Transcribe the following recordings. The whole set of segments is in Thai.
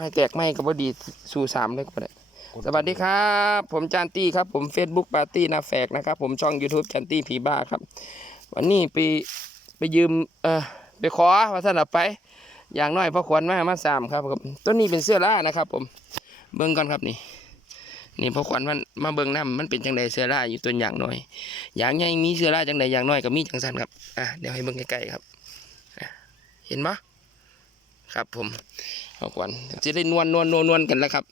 ให้แตกไหมก็บ่ดีสู่สามเลยก็บ่ได้สวัสดีครับ ผมจานตี้ครับผม Facebook ปาร์ตี้นาแฟกนะครับ ผมช่อง YouTube จานตี้ผีบ้าครับ วันนี้ไปไปยืมเออไปขอว่าท่านเอาไป อย่างน้อยพ่อขวัญมามาสามครับผมต้นนี้เป็นเสื้อล่านะครับ ผมเบิ่งก่อนครับนี่ นี่พ่อขวัญมันมาเบิ่งน้ำมันเป็นจังใดเสื้อล่าอยู่ตัวอย่างน้อย อย่างใหญ่มีเสื้อล่าจังใดอย่างน้อยก็มีจังสันครับอะเดี๋ยวให้เบิ่งใกล้ๆครับอะเห็นปะ ครับผมพ่อขวัญจะได้นวลนวลนวลนวลกันแล้วครับ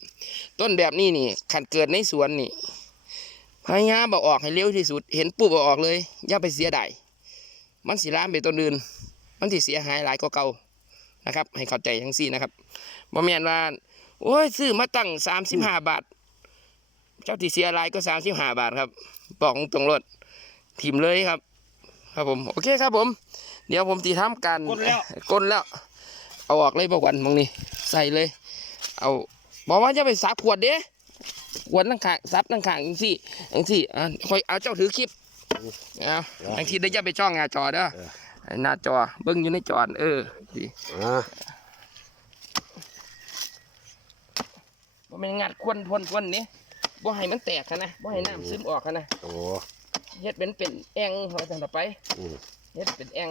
ต้นแบบนี้นี่ขันเกิดในสวนนี่พยายามบอกออกให้เร็วที่สุด เห็นปุ๊บเอาออกเลยอย่าไปเสียดายมันสิล้ามไปต้นอื่น มันสิเสียหายหลายกว่าเก่านะครับ ให้เข้าใจทั้งสี่นะครับบ่แม่นว่าโอ้ยซื้อมาตั้งสามสิบห้าบาท เจ้าที่เสียหลายก็สามสิบห้าบาทครับ บอกตรงรถทิมเลยครับ ครับผม โอเคครับผม เดี๋ยวผมตีทำการกดแล้วกลแล้ว เอาออกเลยบอกวันมองนี่ใส่เลย เอาบอกว่าจะไปซับขวดเด้ขวดตั้งขางซับตั้งขางจังสี่จังสี่อะคอยเอาเจ้าถือคลิปเอาบางทีได้จะไปจ้องหน้าจอเด้อเออไอ้หน้าจอเบิ้งอยู่ในจอเออสิอ่าบ่แม่นงัดควนพนพนนี่บ่ให้มันแตกกันนะบ่ให้น้ำซึมออกกันนะโอ้เฮ็ดเป็นเป็นแองเอาจังต่อไปอืมเฮ็ดเป็นแอง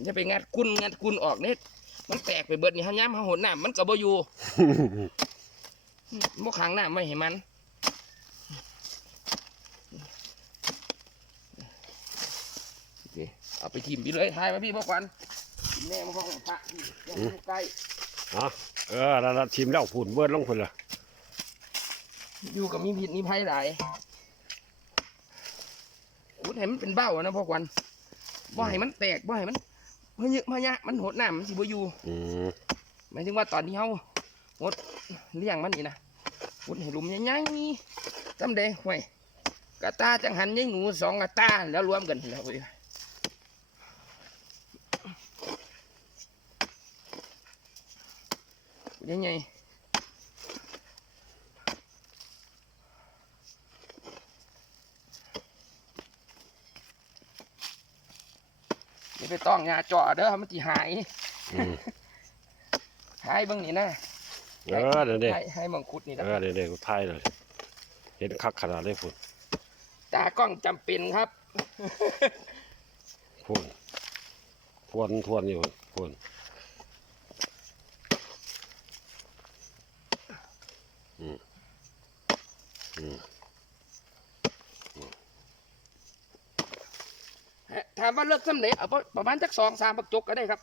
อย่าไปงัดกุนงัดกุนออกนี่มันแตกไปเบิดนี่เฮาย้ำเฮาหดน้ำมันก็บ่อยู่บ่ขังน้ำไว้ให้มันโอเคเอาไปทิมไปเลยทายมาพี่พ่อควันแม่มาของพระพี่ยังอยู่ใกล้อะเออแล้วเราทีมแล้วผุนเบิดลงพุ่นละอยู่กับมีผิดมีภัยหลายอุดให้มันเป็นเบ้าอะนะพ่อควันบ่ให้มันแตกบ่ให้มัน พะเยอะพะยะมันหดน้ำมันสิบ่อยู่อืมหมายถึงว่าตอนที่เฮาหดเลี้ยงมันนี่นะอุดให้หลุมใหญ่ๆจำได้ห่วยกระตาจังหันยังหนูสองกระตาแล้วรวมกันแล้วเว้ยยังไง อย่าไปต้องยาเจาะเด้อมันสิหายอืมหายเบิ่งนี่นะเออเดี๋ยวเด็กให้ให้มังคุดนี่นะเออเดี๋ยวเด็กไทยเลยเห็นคักขนาดได้พุ่นตากล้องจำเป็นครับ พุ่นทวนทวนอยู่พุ่นถามว่าเลิกสำเร็จเอาประมาณจักสองสามปักจกก็ได้ครับ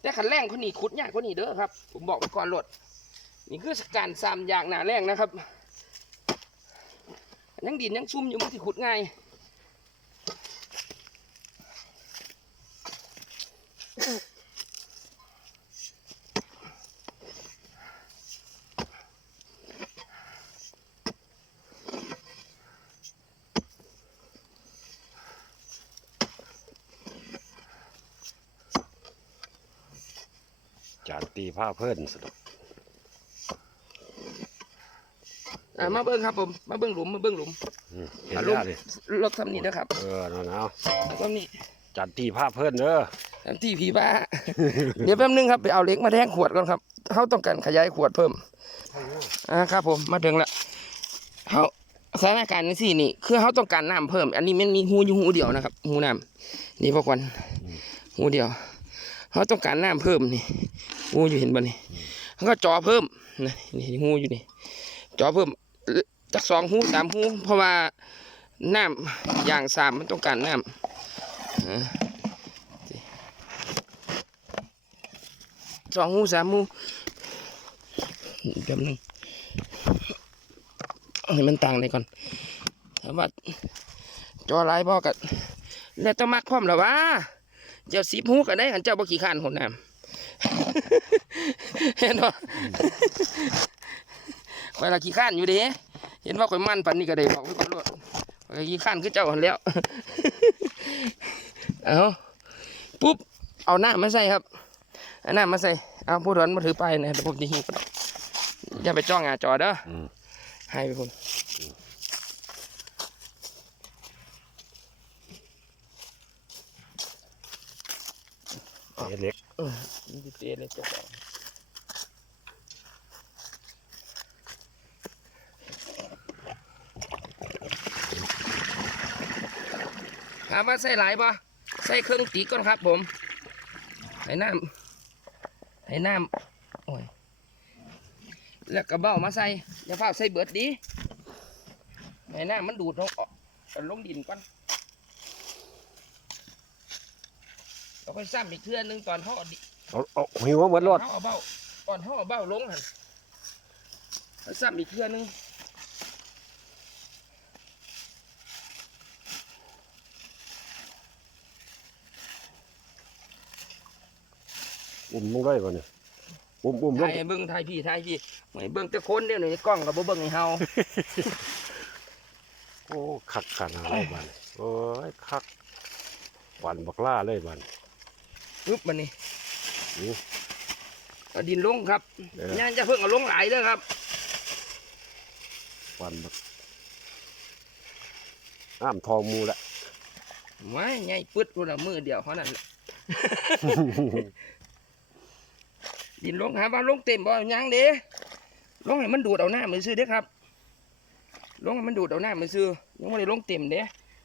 แต่ขันแรงคนนี้ขุดยากคนนี้เด้อครับ ผมบอกไปก่อนโลดนี่คือการสามอย่างหนาแรงนะครับ ยังดินยังซุ่มอยู่มันที่ขุดง่าย ตีผ้าเพิ่นสะดอกอ่ามาเบิ้งครับผมมาเบิ้งหลุมมาเบิ้งหลุมอืมเห็นอะลุงแล้วดิลดทำนี่นะครับเออนั่นเอาทำนี่จานตีผ้าเพิ่นเด้อทำที่ผีบ้า เดี๋ยวแป๊บนึงครับไปเอาเหล็กมาแทงขวดก่อนครับเขาต้องการขยายขวดเพิ่มอ่าครับผมมาถึงแล้วเขาสถานการณ์นี้สินี่ คือเขาต้องการน้ำเพิ่ม อันนี้มันมีหูอยู่หูเดียวนะครับหูน้ำนี่พอควันหูเดียวเขาต้องการน้ำเพิ่มนี่ หูอยู่เห็นบ่นี่เขาก็จอเพิ่มนะนี่หูอยู่นี่จอเพิ่มจากสองหูสามหูเพราะว่าน้ำอย่างสามมันต้องการน้ำสองหูสามหูแป๊บนึงเอาให้มันต่างเลยก่อนถามว่าจอลายบอกกันแล้วต้องมักพร้อมแล้วะเจ้าสีหูกันได้ขันเจ้าบ่ขี้ข้านคนน้ำ เห็นบ่ข่อยละขี้ข้านอยู่เด้เห็นว่าข่อยมันปันนี่ก็ได้บอกไว้ก่อนโลดข่อยขี้ข้านคือเจ้าหันแหล้ว เอาปุ๊บ เอาหน้ามาใส่ครับเอาหน้ามาใส่ เอาผู้ถอนมาถือไปนะเดี๋ยวผมจะหิ้วกระดอกอย่าไปจ้องหน้าจอเด้ออืมให้ไปคุณเห็นเล็ก เออมันสิเตเลยเจ้าของถามว่าใส่หลายปะใส่เครื่องตีก่อนครับ ผมให้น้ำให้น้ำโอ้ยแล้วก็เบ้ามาใส่อย่าเฝ้าใส่เบิดดีให้น้ำมันดูดลงออกลงดินก่อนเราค่อยซ้ำอีกเทื่อนึงตอนห่อดิ เอาเอาหิวมาเหมือนรถห่อเบ้าก่อนห่อเบ้าลงหันค่อยซ้ำอีกเทื่อนึงอุ้มลงได้ป่ะเนี่ยอุ้มอุ้มลถ่างยให้เบิ้งถ่ายพี่ถ่ายพี่เหมือนเบิ้งแต่คนเดียวในกล้องกับบ่เบิ้งให้เฮาโอ้คักขนาดเลยบ้านโอ้ยคักหวานบักล่าเลยบ้านปึ๊บมันนี่อื้อ เอาดินลงครับเดี๋ยวย่างจะเพิ่งเอาลงหลายเด้อครับหวานบักอ้ามทองมูละไว้ใหญ่ปึ๊ดกูละมือเดียวเท่านั้นแหละดินลงหาว่าลงเต็มบ่ยังเด้ลงให้มันดูดเอาหน้ามือซื้อเด้อครับ ลงให้มันดูดเอาหน้ามือซื้อยังไม่ได้ลงเต็มเด้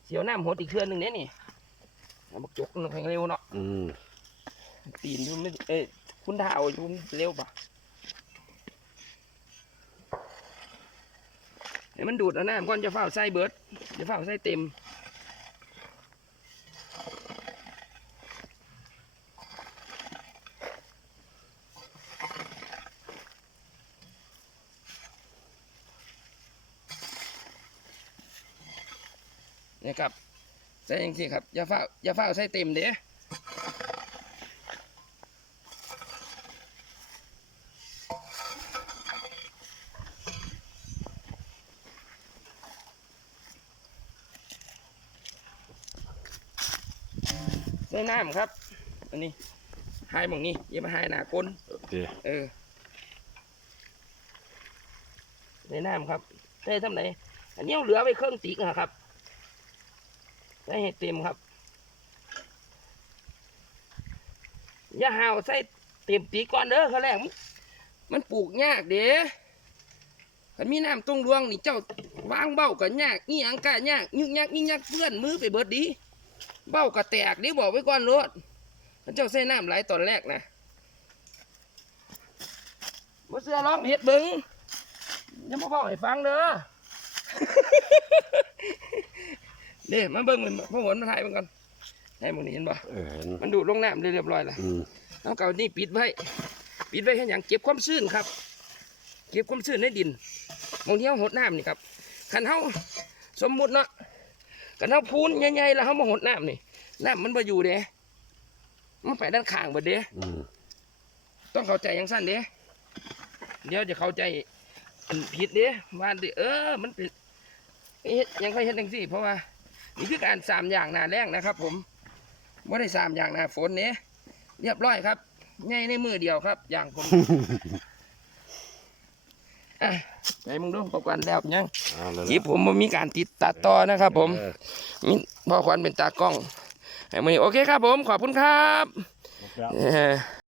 เสียวน้ำหดอีกเทื่อหนึงเด้นี่เอาบักจกมันแข็งเร็วเนาะ อืม ตีนอยู่ไม่เอ้ยคุณดาวอยู่เร็วปะให้มันดูดเอาน้ำก่อนจะเฝ้าใส่เบิร์ดจะเฝ้าใส่เต็มนี่ครับใส่ยังสิครับอย่าเฝ้าอย่าเฝ้าใส่เต็มเด้ ใส่น้ำครับ อันนี้หายหมองนี้อย่ามาหายหนากลนโอเคเออใส่น้ำครับใส่ทำไหนอันนี้เอาเหลือไว้เครื่องติ๊กนะครับใส่ให้เต็มครับอย่าหาวใส่เต็มตีก่อนเด้อเขาแรกมันมันปลูกยากเด้ถ้ามีน้ำตรงรวงนี่เจ้าวางเบ้าก็ยากนี่อังกะยากยึกยักยิ่งยักเพื่อนมือไปเบิดดี เบ้าก็แตกเดิบอกไว้ก่อนรถถ้าเจ้าใส่น้ำไหลายตอนแรกนะบ่เสื้อร้องเฮ็ดเบิ้งอย่ามาบอกให้ฟังเด้อเด้มาเบิ้งมันพ่อหวนมาถ่ายมันก่อนให้มึงนี่เห็นบ่เออเห็นมันดูดลงน้ำเรียบร้อยแล้วอืมเอาเก่านี่ปิดไว้ ปิดไว้แค่อย่างเก็บความชื้นครับ เก็บความชื้นในดินบางทีเราหดน้ำนี่ครับขันเฮาสมมุติเนาะ ขันเฮาพูนใหญ่ๆแล้วเฮามาหดน้ำนี่น้ำมันมาอยู่เด้มันไปด้านข้างบ่เด้อืมต้องเข้าใจอย่างสั้นเด้เดี๋ยวจะเข้าใจอันผิดเด้ว่าเด้เออ มันเป็นเฮ็ดยังค่อยเฮ็ดจังซี่ เพราะว่านี่คือการสามอย่างหน้าแรงนะครับ ผมว่าได้สามอย่างหน้าฝนเนี้เรียบร้อยครับง่ายในมือเดียวครับ อย่างผมอะ ไปมึงดูประกันแล้วยังเอาเลยคลิปผมบ่มีการติดตัดต่อนะครับ ผมเออมีพ่อควันเป็นตากล้องให้มือนี้โอเคครับผมขอบคุณครับครับเอ่อ